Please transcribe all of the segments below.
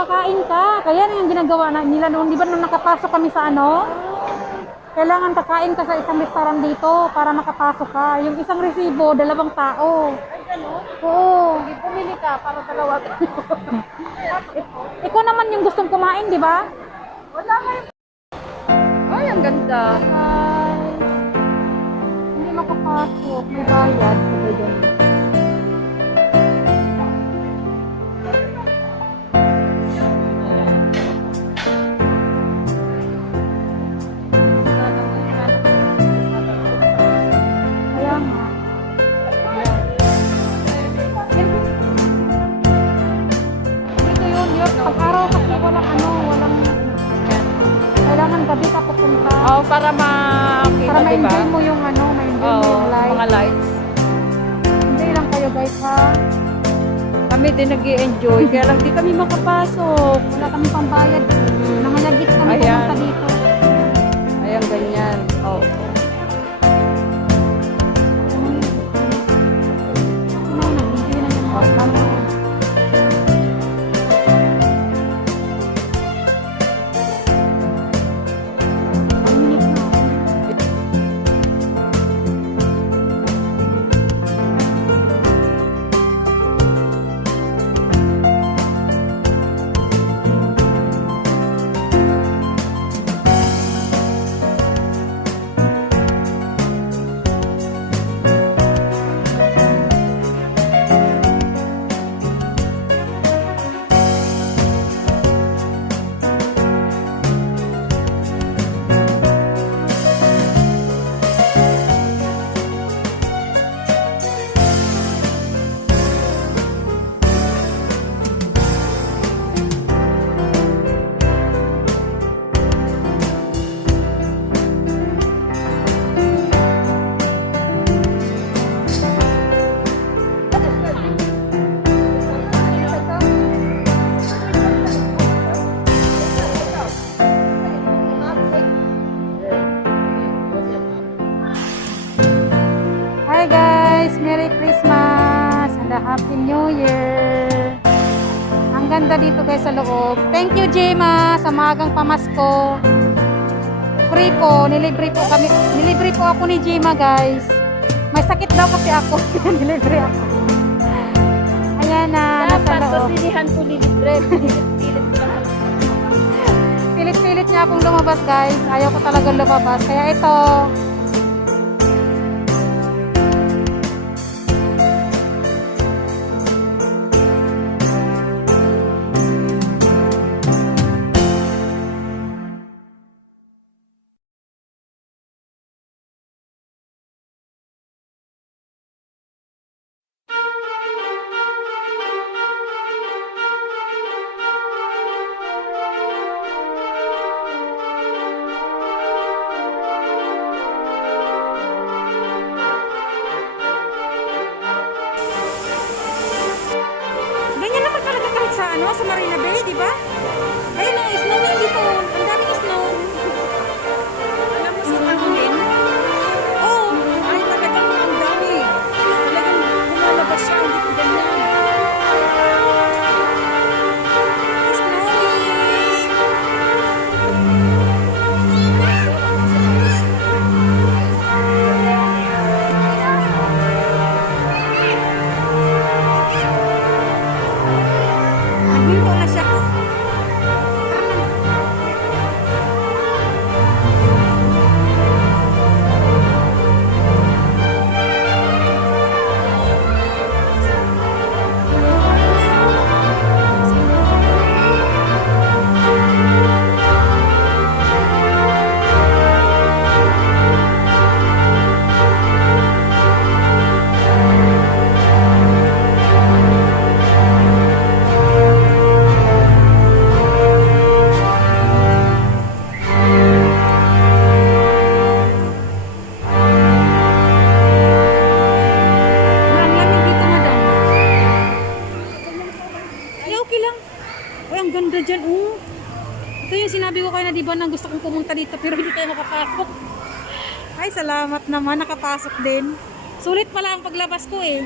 kakain ka. Kaya yung ginagawa na nila noon. Di ba nung nakapasok kami sa ano? Kailangan kakain ka sa isang restaurant dito para makapasok ka. Yung isang resibo, 2 tao. Ay, gano'n? Oo. Sige, pumili ka para dalawa tayo. Ikaw naman yung gustong kumain, di ba? Wala kayo. Ay, ang ganda. Ay, hindi makapasok. May bayad. Sabay doon. Kaya nga. Dito yun, yun. Pag-araw kasi walang ano, walang... Kailangan gabi ka pupunta. Oh, para makita, Para diba? ma-enjoy mo yung ano, ma-enjoy mo Oh, yung life. mga lights. Enjoy lang kayo guys ha. Kami din nag-i-enjoy, kaya lang di kami makapasok. Wala kami pambayad. Nangayagit kami Ayan. pumunta dito. Ayan, ganyan. Oh. Ano, nag-enjoy na yung mga Mainit na. Hi guys! Merry Christmas and a Happy New Year! Ang ganda dito guys sa loob. Thank you Jema sa magang pamasko. Free po, nilibre po kami. Nilibre po ako ni Jema guys. May sakit daw kasi ako. Nilibre ako. Ayan na, nasa Dapat sa loob. sinihan ko nilibre. Pilit-pilit ko lang. Pilit-pilit niya akong lumabas guys. Ayaw ko talagang lumabas. Kaya ito, ganyan naman talaga kahit sa ano, sa Marina Bay, di ba? Ayun na, snow na dito. Ang daming snow. Alam mo sa pangulin? Oh, Ay, talagang ang dami. Talagang lumalabas siya. Hindi ko ganyan. snowing. Naghinto na siya. Ang lamig dito, madam. Ay, okay lang. Uy, ang ganda dyan, oh. Ito yung sinabi ko kayo na di ba na gusto kong pumunta dito pero hindi tayo makapasok. Ay, salamat naman. Nakapasok din. Sulit pala ang paglabas ko eh.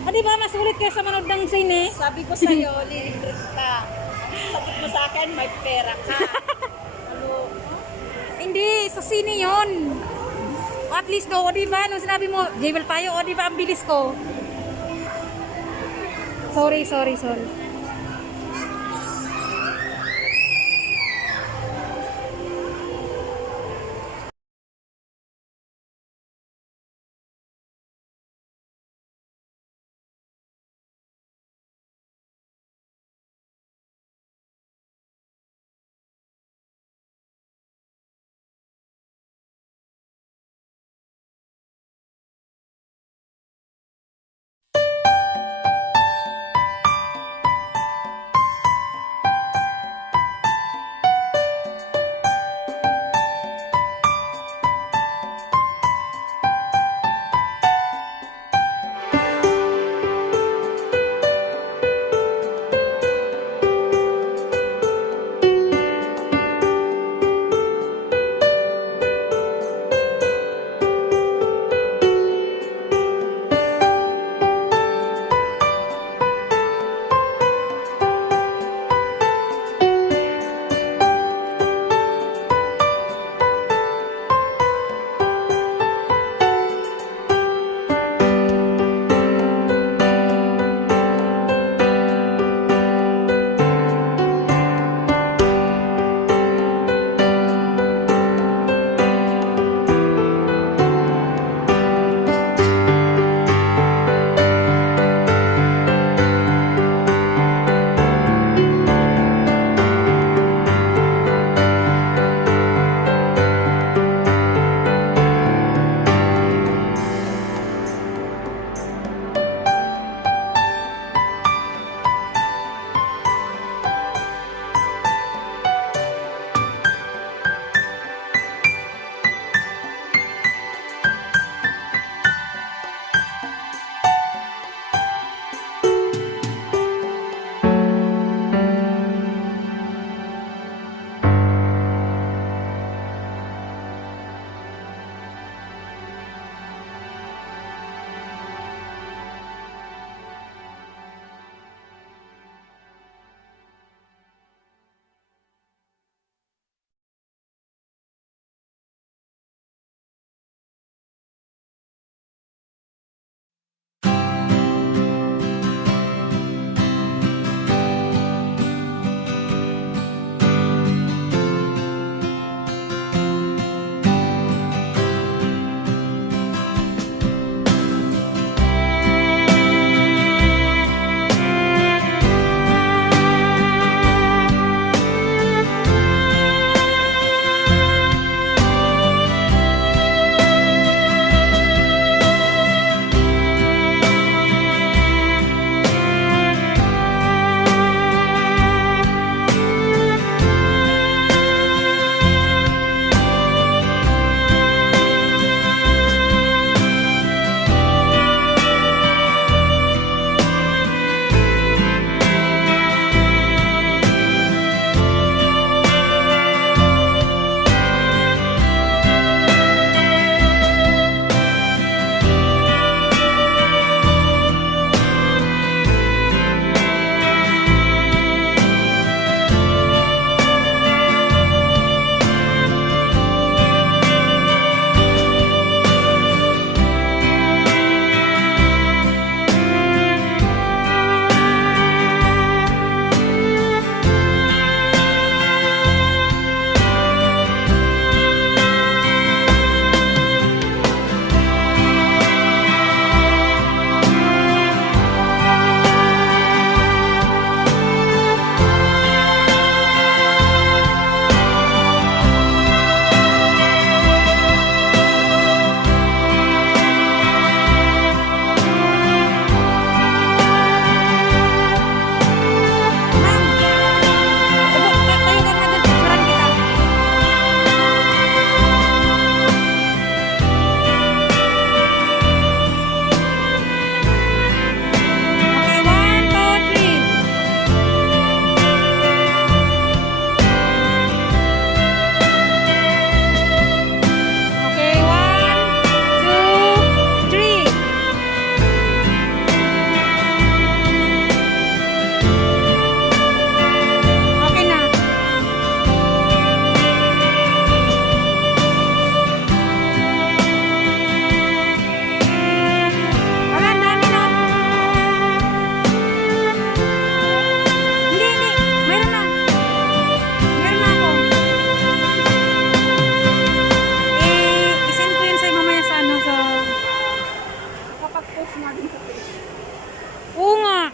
Ah, di ba? Masulit kaya sa manood ng sine. Sabi ko sa'yo, lilibre ka. Sagot mo sa akin, may pera ka. Ano? Hindi, sa sine yun. At least do, o diba, nung sinabi mo, Jewel Payo, o diba, ang bilis ko. Sorry.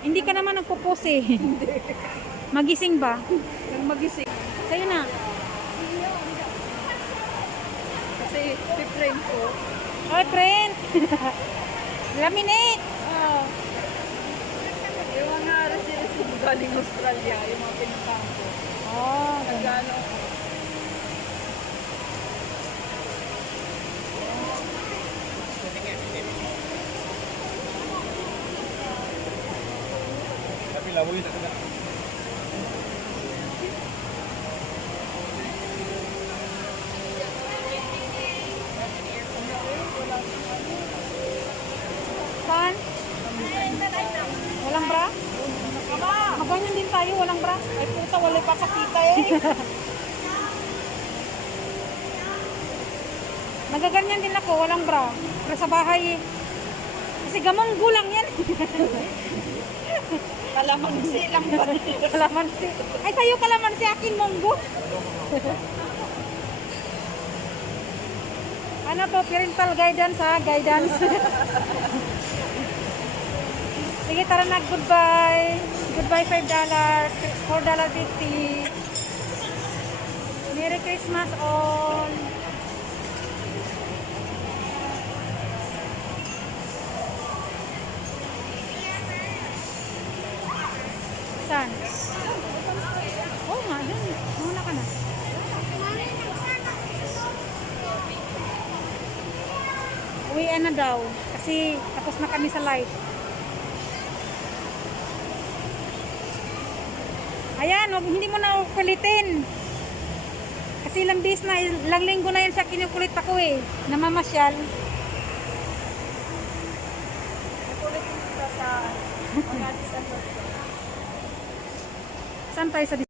Hindi ka naman nagpo-post eh. Magising ba? Nang magising. Sa'yo na. Kasi friend ko. Oy, friend. Laminate. Yung mga resident galing Australia, yung mga pinagkampo. Oh, Nagano. Tapi lawoy tak kena. saan? Walang bra? Maganyan din tayo, walang bra. Ay puta, wala pa sakita eh. Nagaganyan din ako, walang bra. Pero sa bahay eh. Kasi gamang gulang yan. Kalamansi lang ba? Kalamansi. Ay, sa'yo kalamansi, akin monggo. Ano to, parental guidance ha? Guidance. Sige, tara na, goodbye. Goodbye, $5. $4.50. Merry Christmas all. Saan? Oo nga, dun. Muna ka na. Uwian na daw. Kasi tapos na kami sa live. Ayan, hindi mo na kulitin. Kasi ilang days na, ilang linggo na yan siya kinukulit ako eh. Namamasyal. Nakulit kita sa mga December. Saan tayo sa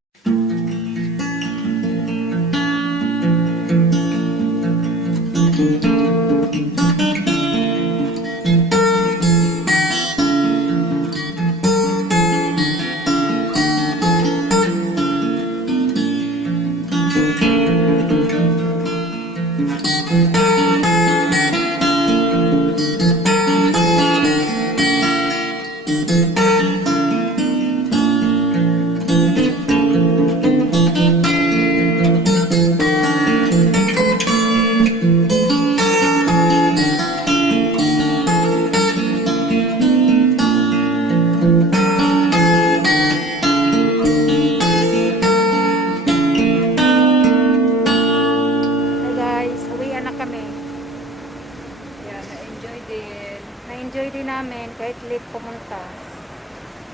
na-enjoy din namin kahit late pumunta.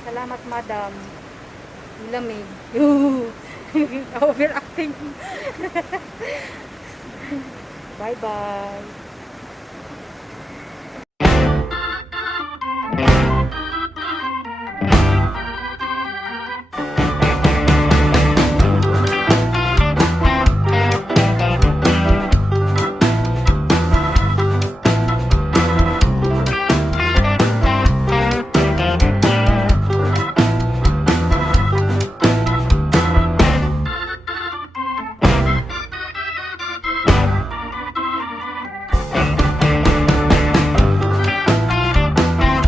Salamat madam. Lamig. Overacting. Bye bye.